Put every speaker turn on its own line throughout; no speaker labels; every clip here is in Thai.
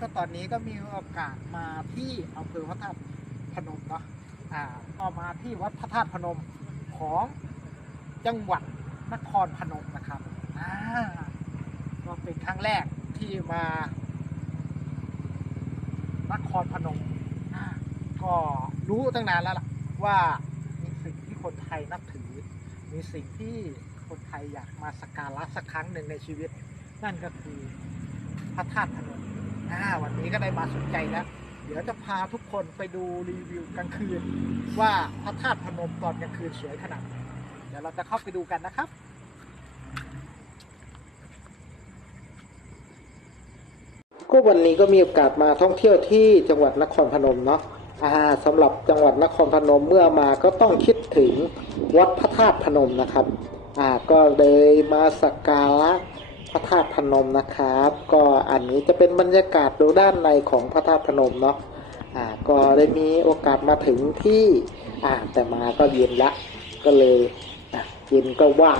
ก็ตอนนี้ก็มีโอกาสมาที่อำเภอพระธาตุพนมเนาะอ่าก็มาที่วัดพระธาตุพนมของจังหวัดนครพนมนะครับอ่าก็เป็นครั้งแรกที่มานครพนมอ่าก็รู้ตั้งนานแล้วล่ะว่ามีสิ่งที่คนไทยนับถือ มีสิ่งที่คนไทยอยากมาสักการะสักครั้งหนึ่งในชีวิต นั่นก็คือพระธาตุพนม อ่าวันนี้ก็ได้มาสนใจแล้ว เดี๋ยวจะพาทุกคนไปดูรีวิวกลางคืน ว่าพระธาตุพนมตอนกลางคืนสวยขนาดไหนเดี๋ยวเราจะเข้าไปดูกันนะครับก็วันนี้ก็มีโอกาสมาท่องเที่ยวที่จังหวัดนครพนมเนาะอ่าสำหรับจังหวัดนครพนมเมื่อมาก็ต้องคิดถึงวัดพระธาตุพนมนะครับ อ่าก็เลยมาสักการะ ระธาตุพนมนะครับ ก็อันนี้จะเป็นบรรยากาศดูด้านในของพระธาตุพนมเนาะอ่าก็ได้มีโอกาสมาถึงที่อ่าแต่มาก็เย็นละก็เลยอะเย็นก็ไหว้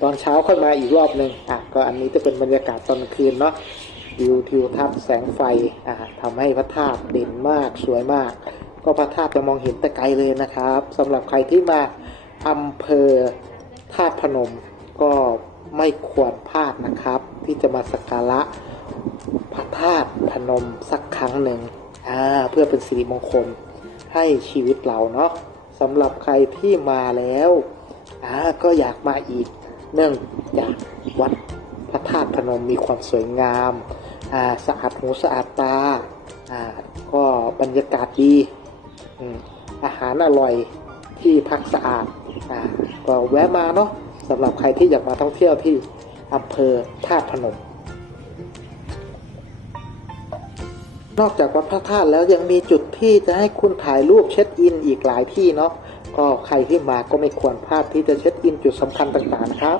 ตอนเช้าค่อยมาอีกรอบหนึ่งอะก็อันนี้จะเป็นบรรยากาศตอนคืนเนาะวิวทิวทัศน์แสงไฟอ่าทำให้พระธาตุเด่นมากสวยมาก ก็พระธาตุจะมองเห็นแต่ไกลเลยนะครับสำหรับใครที่มาอำเภอธาตุพนมก็ ไม่ควรพลาดนะครับ ที่จะมาสักการะพระธาตุพนมสักครั้งหนึ่งเพื่อเป็นสิริมงคลให้ชีวิตเราเนาะสำหรับใครที่มาแล้วก็อยากมาอีก เนื่องจากวัดพระธาตุพนมมีความสวยงามาสะอาดหูสะอาดตาาก็บรรยากาศดีอาหารอร่อยที่พักสะอาดอาก็แวะมาเนาะ สำหรับใครที่อยากมาท่องเที่ยวที่อำเภอท่าพนม นอกจากวัดพระธาตุแล้วยังมีจุดที่จะให้คุณถ่ายรูปเช็คอินอีกหลายที่เนาะก็ใครที่มาก็ไม่ควรพลาดที่จะเช็คอินจุดสำคัญต่างๆนะครับ